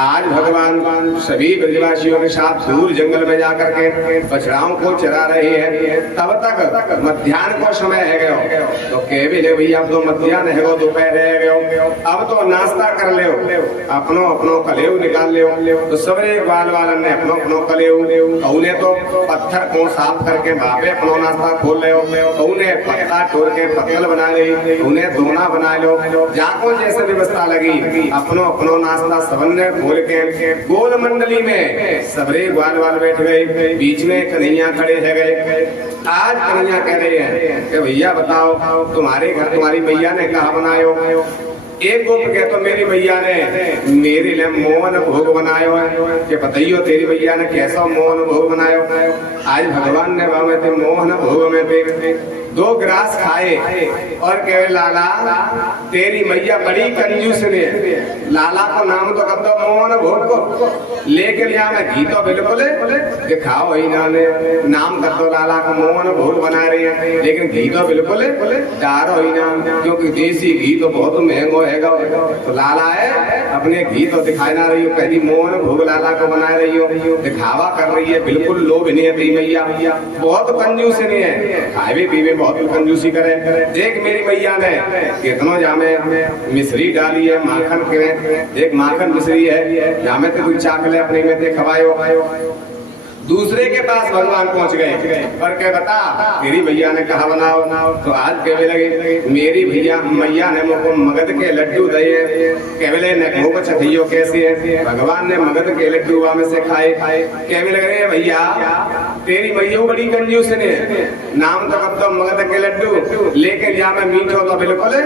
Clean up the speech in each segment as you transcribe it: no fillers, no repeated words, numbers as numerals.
आज भगवान सभी ब्रजवासियों के साथ दूर जंगल में जाकर के बछड़ाओं को चरा रहे हैं। तब तक मध्याह्न को समय है गयो, तो कह भी ले भैया अब तो मध्याह्न है गो, दोपहर है गयो, अब तो नाश्ता कर ले, अपनो अपनो कलेव निकाल ले। तो सबरे ग्वाल वालन ने अपनो अपनो कलेव, उन्हें तो पत्थर को साफ करके वहां पे अपनो नाश्ता खोल ले, उन्हें पत्ता तोड़ के पत्तल बना ले, उन्हें दोना बना लो, जाको जैसे व्यवस्था लगी अपनो अपनो नाश्ता सबन ने खोल के गोल मंडली में सबरे ग्वाल वाल बैठ गए। बीच में कन्हैया खड़े है गए। आज कन्हैया कह रहे हैं कि भैया बताओ तुम्हारे घर तुम्हारी भैया ने कहा बनायो। एक गोप कह तो मेरी भैया ने मेरे लिए मोहन भोग बनायो है, कि बताइयो तेरी भैया ने कैसा मोहन भोग बनायो। आज भगवान ने वहां मोहन भोग में थे 2 ग्रास खाए और कहे लाला तेरी मैया बड़ी कंजूस ने, लाला को नाम तो कर दो मोहन भोग को, लेकिन यहाँ में घी तो बिल्कुल दिखाओ ही ना, नाम कर दो लाला को मोहन भोग बना रहे हैं, लेकिन घी तो बिल्कुल डारो ही ना, क्योंकि देसी घी तो बहुत महंगो है। तो लाला है अपने घी तो दिखाई ना रही हो, कहती मोहन भोग लाला को बना रही हो, दिखावा कर रही है, बिल्कुल लोभ नहीं है तेरी मैया, बहुत कंजूस नहीं है, खावे पीवे बहुत कंजूसी करे। देख मेरी मैया ने कितनो जामे मिश्री डाली है, माखन के देख माखन मिश्री है, जामे तो कोई चाकले अपने में दे खवायो। दूसरे के पास भगवान पहुंच गए और कह बता तेरी भैया ने कहा बनाओ। तो आज कहने लगे मेरी भैया मैया ने मुझको मगध के लड्डू दिए, कहने लगे मुझको चखियो कैसे है। भगवान ने मगध के लड्डू में से खाए। कहने लगे भैया तेरी मैया बड़ी कंजूस ने, नाम तो कब तो मगध के लड्डू, लेकिन यहाँ में मीठो तो बिल्कुल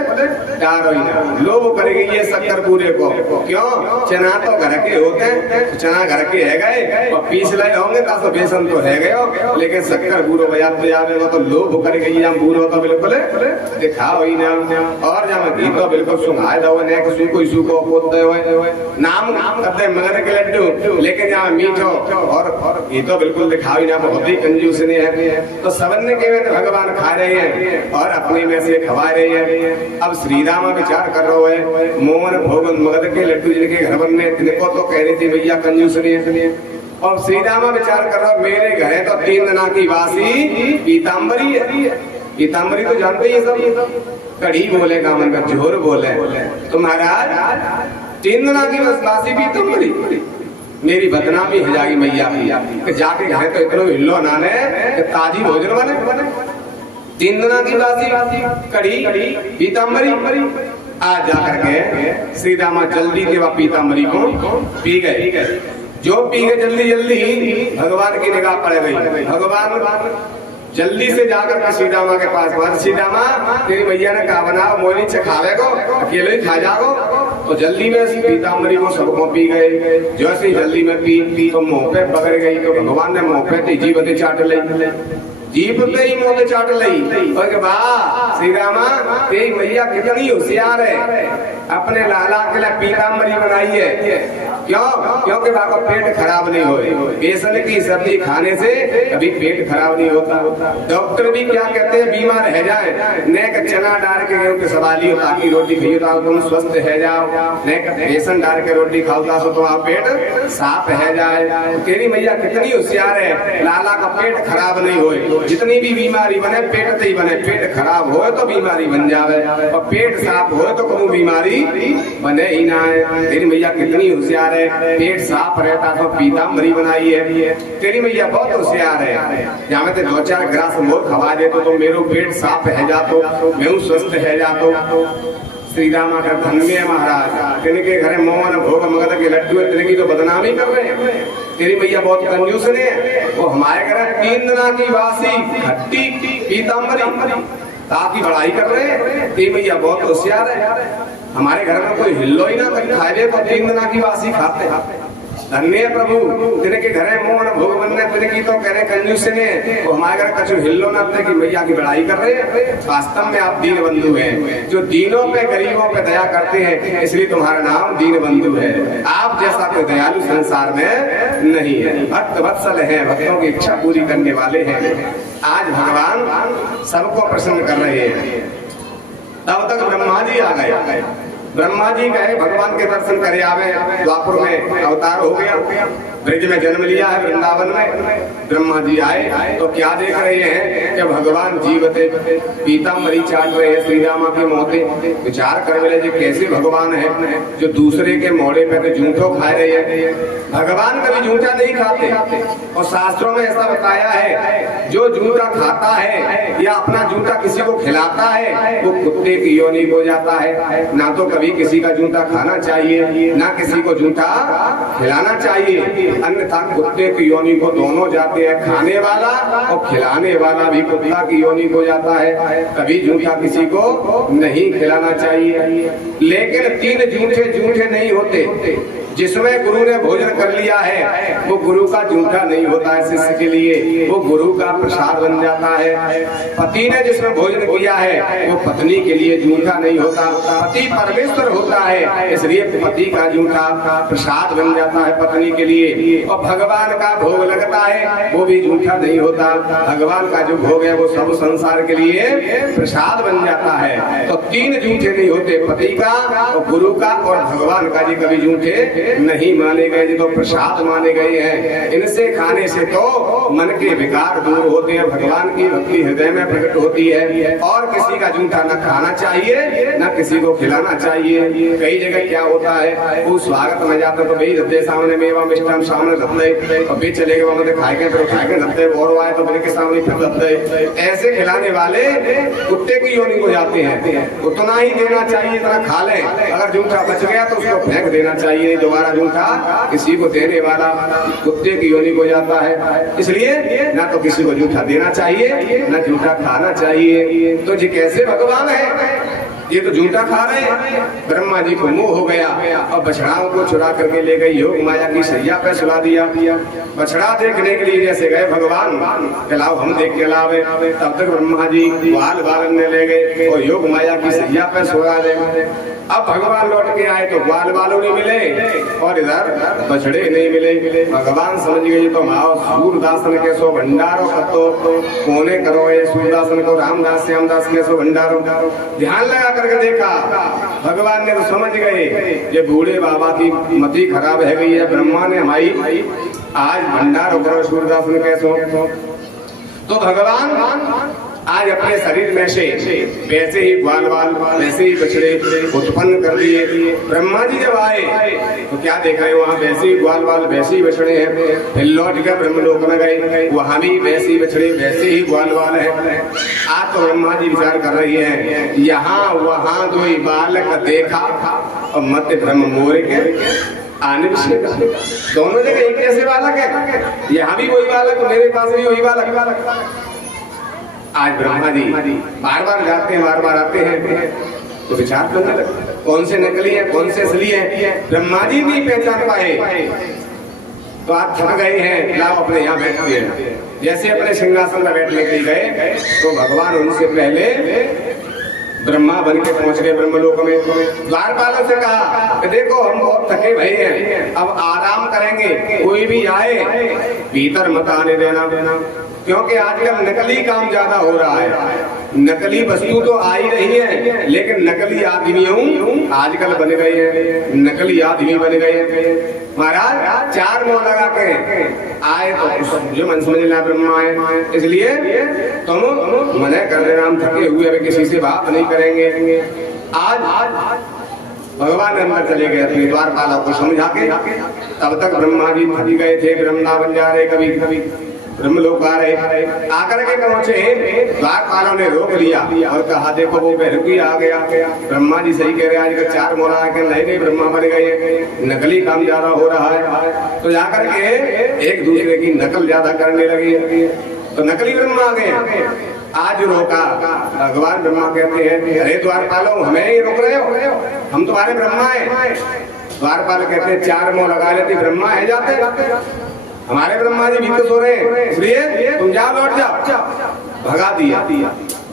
डारो ही ना, लोग करेगी ये शक्कर पूरे को। क्यों? चना तो घर के होते, चना घर के है गए और पीस लाए होंगे तो बेसन तो है गयो, लेकिन शक्कर बूरो बजाते जावे तो लोभ करेगी ये बूरो तो बिल्कुल दिखाओ ही ना। और जब घी तो बिल्कुल सुंघाए दो ने सुको सुको पोते हुए नाम करते मगध के लड्डू, लेकिन यहाँ मीठो और घी तो बिल्कुल दिखाओ ही ना, बहुत ही कंजूस ने है। तो सबन ने कहे भगवान खा रहे हैं और अपने में से खवा रहे हैं। अब श्री राम विचार कर रहे है मोहन भोग मगध के लड्डू जिनके घर बनने को तो कह रही थी भैया कंजूस ने, और श्री राम विचार कर रहा मेरे घर है तो 3 दिना की बासी पीताम्बरी है। पीताम्बरी तो जानते ही सब, कढ़ी बोले गामन में झोर बोले, तो महाराज 3 दिना की बासी पीताम्बरी मेरी बदनामी हो जाएगी मैया की, जाके घर तो इतना हिलो नाने ताजी भोजन बने। 3 दिना की बासी कढ़ी पीताम्बरी। आज जाकर के श्री राम जल्दी के पीताम्बरी को पी गए। जो पी गए जल्दी जल्दी भगवान की निगाह पड़ गई। भगवान जल्दी से जाकर के सीतामा के पास पहुंचे। सीतामा तेरी भैया ने कहा बना मोनी चखावे को, अकेले ही खा जाओ। तो जल्दी में पीताम्बरी को सबको पी गए। जैसे जल्दी में पी तो मुंह पे पकड़ गई, तो भगवान ने मुंह पे जीभ पे चाट ली, जीभ पे ही मुंह पे चाट ली। और वाह श्री रामा तेरी भैया कितनी होशियार है, अपने लाला के लिए पीताम्बरी बनाई है। क्यों? क्योंकि बाको पेट खराब नहीं हो, बेसन की सब्जी खाने से कभी पेट खराब नहीं होता। डॉक्टर भी क्या कहते हैं बीमार रह जाए नेक चना डाल के गेहूं के सवाली हो ताकि रोटी खाइयो तो तुम स्वस्थ है जाओ, नेक बेसन डाल के रोटी खाओ तो आप पेट साफ है जाए। तेरी मैया कितनी होशियार है, लाला का पेट खराब नहीं हो, जितनी भी बीमारी बने पेट से ही बने, पेट खराब हो तो बीमारी बन जावे और पेट साफ हो तो कोई बीमारी बने ही ना है। तेरी मैया कितनी होशियार है, पेट साफ रहता तो पीताम्बरी बनाई है। तेरी मैया बहुत होशियार है, जहाँ में 2-4 ग्रास मोर खवा दे तो मेरो पेट साफ है जातो, मैं स्वस्थ है जातो। श्री रामा का धन्य महाराज तिनके घरे मोहन भोग मगध के लड्डू है, तिनकी तो बदनामी कर रहे हैं। तेरी मैया बहुत कंजूस ने, वो हमारे घर 3 दिना की बासी खट्टी पीताम्बरी ताकि बड़ाई कर रहे हैं। तेरी मैया बहुत होशियार है, हमारे घर में कोई हिल्लो ही ना कहीं खाए तो 3 दिना की बासी खाते। धन्य प्रभु तिनके घरे मोहन भोग बनने तिनकी तो कह रहे कंजूस ने, वो हमारे घर कछु हिल्लो ना थे कि मैया की बड़ाई कर रहे हैं। वास्तव में आप दीन बंधु हैं, जो दीनों पे गरीबों पे दया करते हैं, इसलिए तुम्हारा नाम दीन बंधु है। आप जैसा कोई दयालु संसार में नहीं है, भक्त वत्सल है, भक्तों की इच्छा पूरी करने वाले हैं। आज भगवान सबको प्रसन्न कर रहे हैं। तब तक ब्रह्मा जी आ गए। ब्रह्मा जी गए भगवान के दर्शन करे आवे, द्वापर में अवतार हो गया, ब्रज में जन्म लिया है वृंदावन में। ब्रह्मा जी आए तो क्या देख रहे हैं कि भगवान जीवते पीताम्बरी चाट रहे हैं, श्री रामा की मौते। विचार कर मिले जी कैसे भगवान है जो दूसरे के मोड़े पे जूठो खा रहे हैं। भगवान कभी जूठा नहीं खाते और शास्त्रों में ऐसा बताया है जो जूठा खाता है या अपना जूठा किसी को खिलाता है वो कुत्ते की योनि हो जाता है। ना तो कभी किसी का जूठा खाना चाहिए ना किसी को जूठा खिलाना चाहिए, अन्यथा कुत्ते की योनि को दोनों जाते हैं, खाने वाला और खिलाने वाला भी कुत्ता की योनि को जाता है। कभी जूठा किसी को नहीं खिलाना चाहिए। लेकिन 3 जूठे नहीं होते। जिसमें गुरु ने भोजन कर लिया है वो गुरु का जूठा नहीं होता है, शिष्य के लिए वो गुरु का प्रसाद बन जाता है। पति ने जिसमें भोजन किया है वो पत्नी के लिए जूठा नहीं होता, पति परमेश्वर होता है, इसलिए पति का जूठा प्रसाद बन जाता है पत्नी के लिए। और भगवान का भोग लगता है वो भी जूठा नहीं होता, भगवान का जो भोग है वो सब संसार के लिए प्रसाद बन जाता है। तो 3 जूठे नहीं होते, पति का और गुरु का और भगवान का जी कभी जूठे नहीं माने गए, जी तो प्रसाद माने गए हैं। इनसे खाने से तो मन के विकार दूर होते हैं, भगवान की भक्ति हृदय में प्रकट होती है। और किसी का जूठा न खाना चाहिए न किसी को खिलाना चाहिए। कई जगह क्या होता है वो स्वागत में जाता तो भाई रखते सामने मेवा मिष्ठान सामने रखते और फिर चले गए वहां खाएंगे फिर खाएंगे रखते और आए तो मेरे के सामने फिर रखते। ऐसे खिलाने वाले कुत्ते की योनि को जाते हैं। उतना ही देना चाहिए जितना खा ले, अगर जूठा बच गया तो उसको फेंक देना चाहिए। दोबारा जूठा किसी को देने वाला कुत्ते की योनि को जाता है, इसलिए ना तो किसी को जूठा देना चाहिए ना जूठा खाना चाहिए। तो जी कैसे भगवान है, ये तो जूठा खा रहे हैं। ब्रह्मा जी को मोह हो गया और बछड़ाओं को चुरा करके ले गई, योग माया की सैया पे सुला दिया। बछड़ा देखने के लिए जैसे गए भगवान चलाओ हम देख के लावे, तब तक ब्रह्मा जी ग्वाल बालन में ले गए और योग माया की सैया पे सुला दे। अब भगवान लौट के आए तो ग्वाल बालों नहीं मिले और इधर बछड़े नहीं मिले। भगवान समझ गए तो आओ सूरदासन के सो भंडारो कतो कोने करो ये सूरदासन को रामदास श्यामदास के सो भंडारो। ध्यान लगा करके देखा भगवान ने तो समझ गए ये बूढ़े बाबा की मति खराब है गई है, ब्रह्मा ने हमारी आज भंडारो करो सूरदासन कैसो। तो भगवान आज अपने शरीर में से वैसे ही ग्वाल बाल वैसे ही बछड़े उत्पन्न कर दिए। ब्रह्मा जी जब आए तो क्या देख रहे वहाँ वैसे ही ग्वाल बाल वैसे ही बछड़े हैं। फिर लौट कर ब्रह्मलोक में गए, वहाँ भी वैसे ही बछड़े वैसे ही ग्वाल बाल है। आज तो ब्रह्मा जी विचार कर रही है यहाँ वहाँ दो बालक देखा और मत ब्रह्म मोर के आने दोनों जगह एक जैसे बालक है, यहाँ भी वही बालक मेरे पास भी वही बालक। आज ब्रह्मा जी बार बार जाते हैं बार बार आते हैं तो विचार करने लगते कौन से नकली है कौन से असली है। ब्रह्मा जी भी पहचान पाए तो आप थक गए हैं, लाओ अपने यहाँ बैठ गए। जैसे अपने सिंहासन में बैठने के लिए गए तो भगवान उनसे पहले ब्रह्मा बन के पहुंच गए ब्रह्मलोक में। द्वारपालों से कहा कि देखो हम बहुत थके भए हैं, अब आराम करेंगे, कोई भी आए भीतर मत आने देना, क्योंकि आजकल नकली काम ज्यादा हो रहा है। नकली वस्तु तो आ ही रही है लेकिन नकली आदमियों आजकल बन गए हैं, नकली आदमी बन गए हैं। महाराज 4 मुंह लगा के आए तो जो मन समझ लेना ब्रह्मा है, इसलिए तुम मना कर देना हम थके हुए अभी किसी से बात नहीं करेंगे। आज भगवान अंदर चले गए अपने द्वारपालों को समझा के। तब तक ब्रह्मा जी थक गए थे, वृंदावन जा रहे, कभी कभी ब्रह्मलोक आ रहे। आकर के पहुंचे द्वारपालों ने रोक लिया और कहा देखो वो बेरुकी आ गया। ब्रह्मा जी सही कह रहे हैं, आज 4 मोरा है नहीं ब्रह्मा बन गए, नकली काम ज्यादा हो रहा है। तो जाकर के एक दूसरे की नकल ज्यादा करने लगे तो नकली ब्रह्मा आ गए। आज रोका भगवान ब्रह्मा कहते हैं अरे द्वारपालों हमें ही रोक रहे हो, हम तुम्हारे ब्रह्मा है। द्वारपाल कहते हैं 4 मुंह लगा लेते ब्रह्मा है जाते, हमारे ब्रह्मा जी भी तो सो रहे हैं, इसलिए तुम जाओ लौट जाओ। भगा दिया।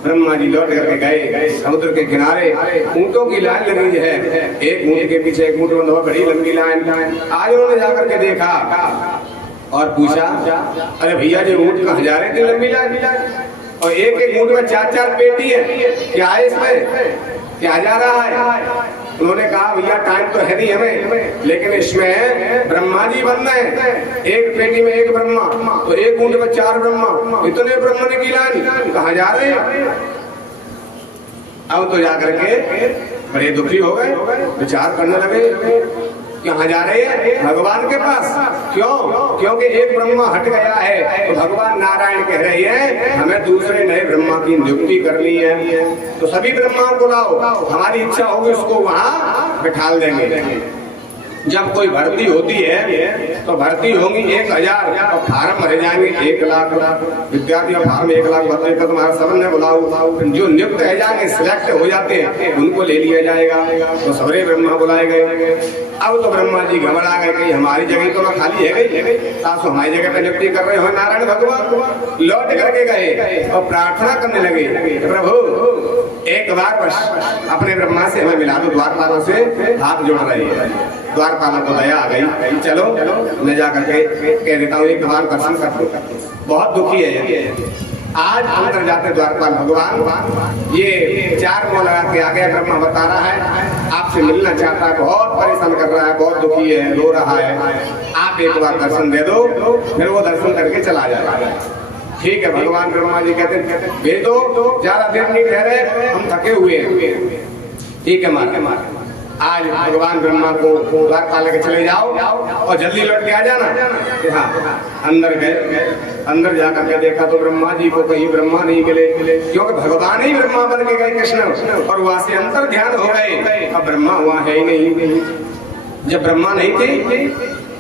ब्रह्मा जी लौट करके गए समुद्र के किनारे, ऊंटों की लाइन लगी है, एक ऊंट के पीछे एक ऊंट बंधा, बड़ी लंबी लाइन। आज उन्होंने जाकर के देखा और पूछा अरे भैया जी ऊंट कहाँ जा रहे थे लंबी लाइन, और एक एक ऊंट में 4-4 पेटी है, क्या है इसमें, क्या जा रहा है। उन्होंने कहा भैया टाइम तो है नहीं हमें, लेकिन इसमें ब्रह्मा जी बन रहे हैं, एक पेटी में एक ब्रह्मा, तो एक ऊंट में 4 ब्रह्मा, इतने ब्रह्मा ने गिलानी, कहाँ जा रहे हैं? अब तो जाकर के बड़े दुखी हो गए, विचार करने लगे कहाँ जा रहे हैं? भगवान के पास। क्यों? क्योंकि एक ब्रह्मा हट गया है, तो भगवान नारायण कह रहे हैं हमें दूसरे नए ब्रह्मा की नियुक्ति करनी है, तो सभी ब्रह्माओं को लाओ, हमारी इच्छा होगी उसको वहां बिठाल देंगे। जब कोई भर्ती होती है तो भर्ती होंगी 1000 और फार्म भरे जाएंगे 1 लाख विद्यार्थी, और फार्म 1 लाख भरने का तुम्हारा सबन ने बुलाओ, जो नियुक्त रह जाएंगे, सिलेक्ट हो जाते हैं, उनको ले लिया जाएगा। तो सबरे ब्रह्मा बुलाए गए। अब तो ब्रह्मा जी घबरा गए कि हमारी जगह तो खाली है गई, आप हमारी जगह पर नियुक्ति कर रहे हो नारायण भगवान। लौट करके गए और प्रार्थना करने लगे, प्रभु एक बार बस अपने ब्रह्मा से हमें मिला दो, द्वारपालों से हाथ जोड़ रहे हैं। द्वारपालों को दया आ गई, चलो मैं जाकर के कह देता हूँ एक बार दर्शन कर दो। बहुत दुखी है ये। आज अंदर जाते द्वारपाल भगवान, ये 4 मुंह लगा के आ गया, ब्रह्मा बता रहा है आपसे मिलना चाहता है, बहुत परेशान कर रहा है, बहुत दुखी है, रो रहा है, आप एक बार दर्शन दे दो। फिर वो दर्शन करके चला जाएगा। ठीक है, भगवान ब्रह्मा जी कहते हैं भेज दो, ज्यादा देर नहीं ठहरे, हम थके हुए हैं। ठीक है मार आज भगवान ब्रह्मा को द्वारपाल के चले जाओ और जल्दी लौट के आ जाना। हाँ, अंदर गए, अंदर जाकर के देखा तो ब्रह्मा जी को कहीं ब्रह्मा नहीं मिले, क्योंकि भगवान ही ब्रह्मा बन के गए कृष्ण, और वहां से अंतर ध्यान हो गए, अब ब्रह्मा वहां है ही नहीं। जब ब्रह्मा नहीं थे,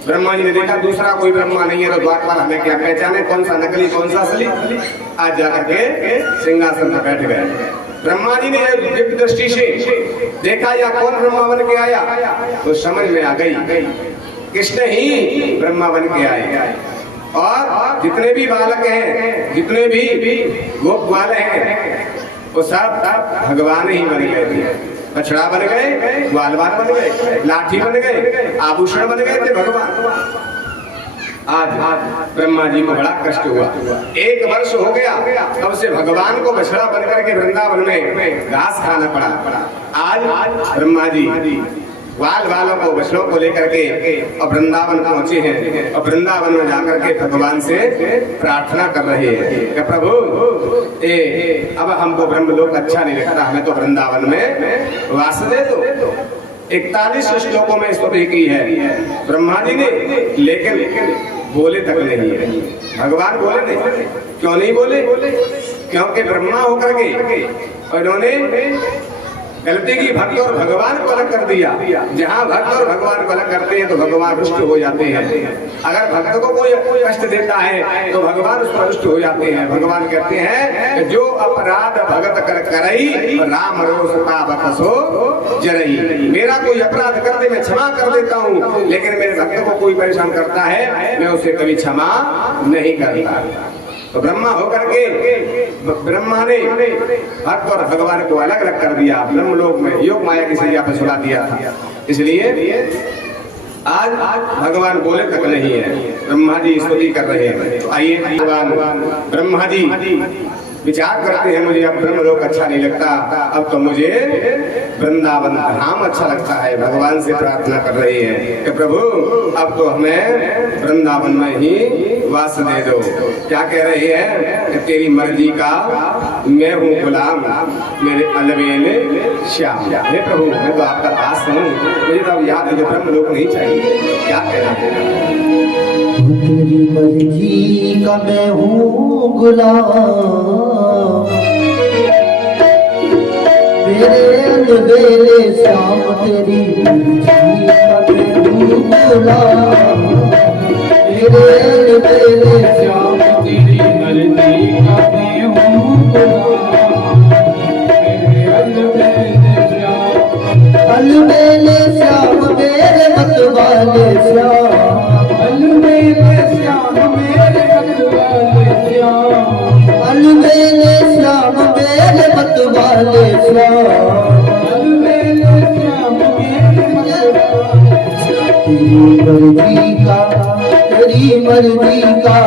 ब्रह्मा जी ने देखा दूसरा कोई ब्रह्मा नहीं है, तो द्वारपाल हमें क्या पहचाने, कौन सा नकली कौन सा असली। आज जाकर के सिंहासन पर बैठ गए। ब्रह्मा जी ने दिव्य दृष्टि से देखा या कौन ब्रह्मा बन के आया, तो समझ में आ गई कृष्ण ही ब्रह्मा बन के आए। और जितने भी बालक हैं, जितने भी गोप ग्वाल हैं, वो सब भगवान ही बन गए थे। बछड़ा बन गए, ग्वालवाल बन गए, लाठी बन गए, आभूषण बन गए थे भगवान। आज ब्रह्मा जी को बड़ा कष्ट हुआ, 1 वर्ष हो गया, तब से भगवान को बछड़ा बनकर के वृंदावन में घास खाना पड़ा। आज ब्रह्मा जी ग्वाल वालों को, बछड़ों को लेकर के और वृंदावन पहुंचे हैं, और वृंदावन में जाकर के भगवान से प्रार्थना कर रहे हैं कि प्रभु अब हमको ब्रह्मलोक अच्छा नहीं लगता, हमें तो वृंदावन में वास दे दो। 41 श्लोकों में स्तुति की है ब्रह्मा जी ने, लेकिन बोले तक नहीं है। भगवान बोले नहीं, क्यों नहीं बोले? क्योंकि ब्रह्मा होकर के उन्होंने गलती की, भक्त और भगवान को अलग कर दिया। जहाँ भक्त और भगवान को अलग करते हैं तो भगवान रुष्ट हो जाते हैं। अगर भक्त को कोई कष्ट देता है तो भगवान उस पर रुष्ट हो जाते हैं। भगवान कहते हैं जो अपराध भगत कर करई, राम रोष पावक सो जरई। मेरा कोई अपराध कर दे मैं क्षमा कर देता हूँ, लेकिन मेरे भक्त को कोई परेशान करता है मैं उसे कभी क्षमा नहीं करता। तो ब्रह्मा होकर के ब्रह्मा ने भक्त और भगवान को अलग अलग कर दिया, ब्रह्मलोक में योग माया की सैया पर सुला दिया था। इसलिए आज भगवान बोले तक नहीं है, ब्रह्मा जी स्तुति कर रहे हैं। तो आइए भगवान ब्रह्मा जी विचार करते हैं, मुझे अब ब्रह्मलोक अच्छा नहीं लगता, अब तो मुझे वृंदावन धाम अच्छा लगता है। भगवान से प्रार्थना कर रही है कि प्रभु अब तो हमें वृंदावन में ही वास दे दो। क्या कह रही है कि तेरी मर्जी का मैं हूँ गुलाम, मेरे अलवेल श्याम। हे प्रभु मैं तो आपका दास हूँ, मुझे तो अब याद है ब्रह्मलोक नहीं चाहिए। क्या कह रहे हैं? तेरी मर्जी का मैं हूँ गुलाम, मेरे अलवेले श्याम। तेरी मर्जी का मैं हूँ गुलाम, मेरे अलवेले श्याम। तेरी मर्जी का मैं हूँ गुलाम, मेरे अलवेले श्याम। अलवेले श्याम मेरे मतवाले श्याम, अलवेले श्याम मेरे मतवाले श्याम। अलवेले श्याम मेरे मतवाले श्याम, अलवेले श्याम मेरे मतवाले श्याम। तेरी मर्जी का, तेरी मर्जी का,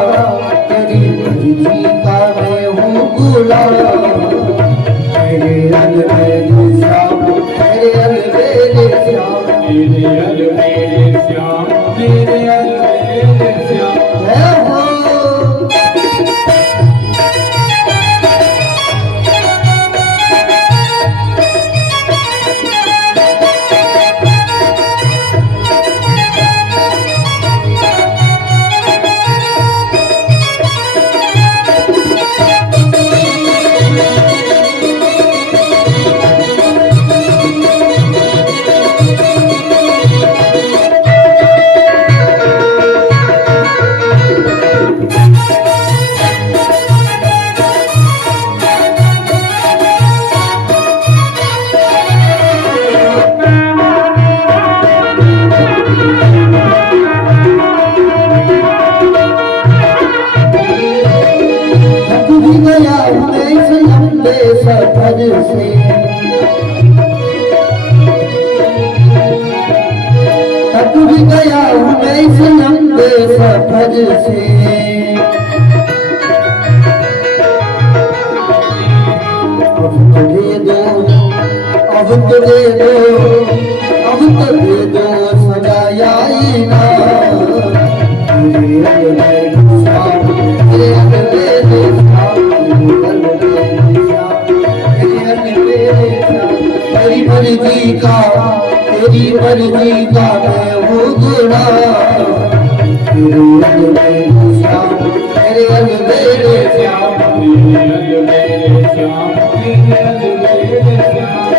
तेरी मर्जी का मैं हूँ गुलाम, मेरे अलवेले श्याम, मेरे अलवेले सफर से थक भी गया हूँ मैं इस लंबे सफर से अब तो दे दो अब तो दे दो अब तो दे दो सजाया ना तेरी मर्जी का मैं हूँ गुना तेरे रंग मेरे श्याम तेरे रंग मेरे श्याम तेरे रंग मेरे श्याम तेरे रंग मेरे श्याम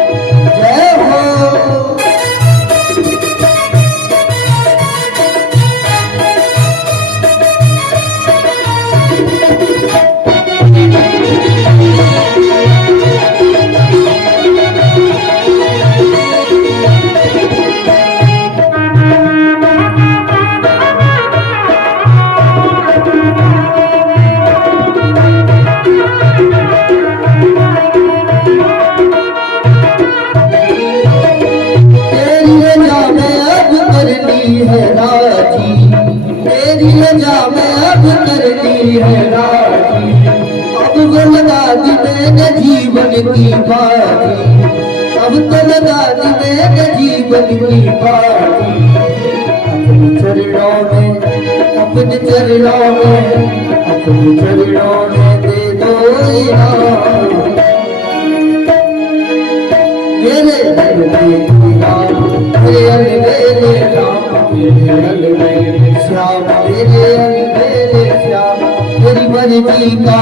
जय हो है राजी तेरी रजा में अब करनी है राजी अब वो लगा दी मैंने जीवन की बाजी अब तो लगा दी मैंने जीवन की बाजी अपने चरणों में अपने चरणों में दे दो मेरे श्याम मेरे श्याम तेरी मर्जी का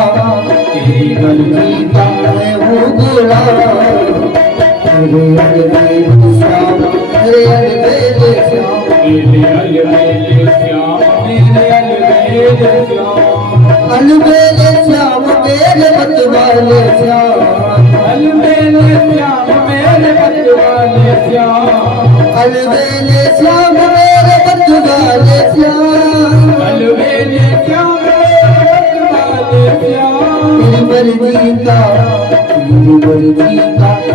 मैं हूँ गुलाम मेरे श्याम मेरे श्याम अलबेले श्याम मेरे मतवाले श्याम अलबेले श्याम मेरे मतवाले श्याम अलबेले श्याम मेरे मतवाले श्याम अलबेले श्याम मेरे मतवाले श्याम तेरी मर्जी का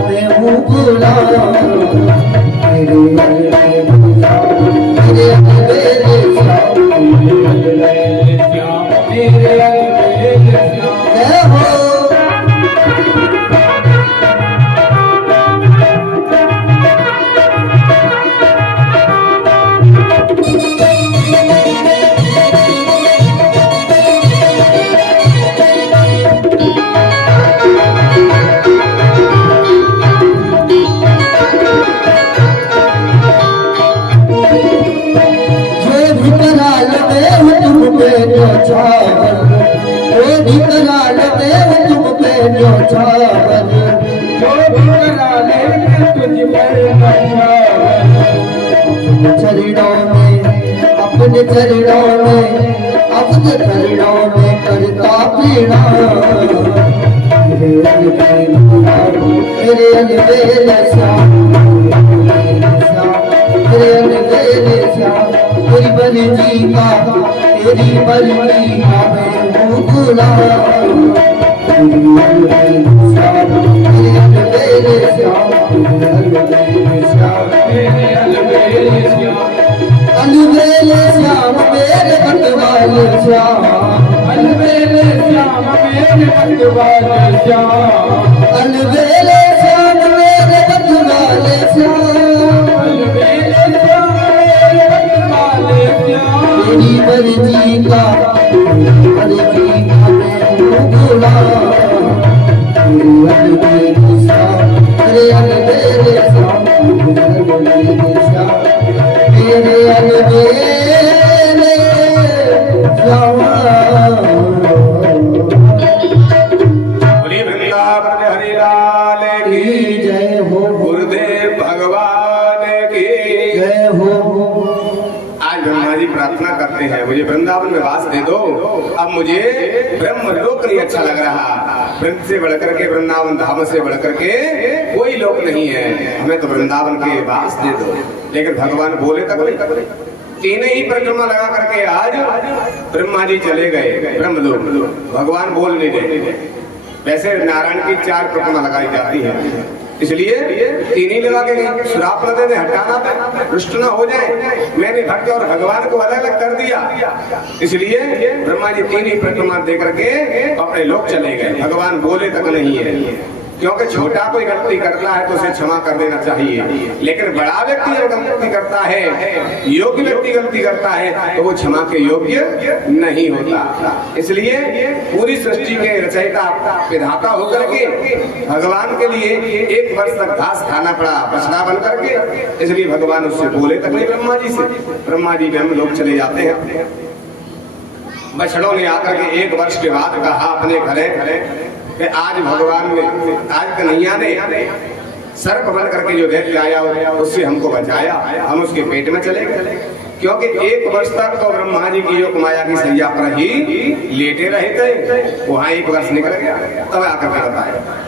मैं हूँ गुलाम मेरे अलबेले श्याम मेरे अलबेले श्याम जय हो अपने चरणों में करता पीड़ा मेरे अलबेले श्याम मेरे अलबेले श्याम तेरी मर्जी का मैं हूँ गुलाम मेरे अलबेले श्याम अलबेले श्याम मेरे मतवाले श्याम अलबेले श्याम मेरे मतवाले श्याम अलबेले श्याम मेरे मतवाले श्याम अलबेले श्याम मेरे मतवाले श्याम तेरी मर्जी का मैं हूँ गुलाम। तेरी अलबेले शाम, अलबेले शाम, तेरे अलबेले शाम। बोलिए वृंदावन हरि लाल की जय हो, गुरुदेव भगवान की जय हो। आज ब्रह्मा जी प्रार्थना करते हैं, मुझे वृंदावन में वास दे दो। अब मुझे ब्रह्म लोक नहीं अच्छा लग रहा, वृंद से बढ़कर के, वृंदावन धाम से बढ़कर के कोई लोक नहीं है, हमें तो वृंदावन के वास दे दो। लेकिन भगवान बोले तक नहीं, तीन ही परिक्रमा लगा करके आज ब्रह्मा जी चले गए ब्रह्मलोक, भगवान बोल नहीं रहे। वैसे नारायण की 4 परिक्रमा लगाई जाती है, इसलिए 3 ही लगा के गए। श्राप न देने, हटाना था, रुष्ट न हो जाए। मैंने भक्त और भगवान को अलग अलग कर दिया, इसलिए ब्रह्मा जी 3 ही परिक्रमा दे करके अपने लोक चले गए। भगवान बोले तक नहीं है, क्योंकि छोटा कोई गलती करता है तो उसे क्षमा कर देना चाहिए, लेकिन बड़ा व्यक्ति जब गलती करता है, योग्य व्यक्ति गलती करता है, तो वो क्षमा के योग्य नहीं होता। इसलिए पूरी सृष्टि के रचयिता विधाता होकर के भगवान के लिए 1 वर्ष तक घास खाना पड़ा बछड़ा बन करके, इसलिए भगवान उससे बोले तक नहीं ब्रह्मा जी से। ब्रह्मा जी हम लोग चले जाते हैं। बछड़ों ने आकर के 1 वर्ष के बाद कहा अपने घरे कि आज भगवान ने, आज कन्हैया ने सर्प बन करके जो दैत्य आया उससे हमको बचाया, हम उसके पेट में चले गए। क्योंकि 1 वर्ष तक तो ब्रह्मा जी की योग माया की सैया पर ही लेटे रहे थे, वहां 1 वर्ष निकल गया, तब आकर के बताया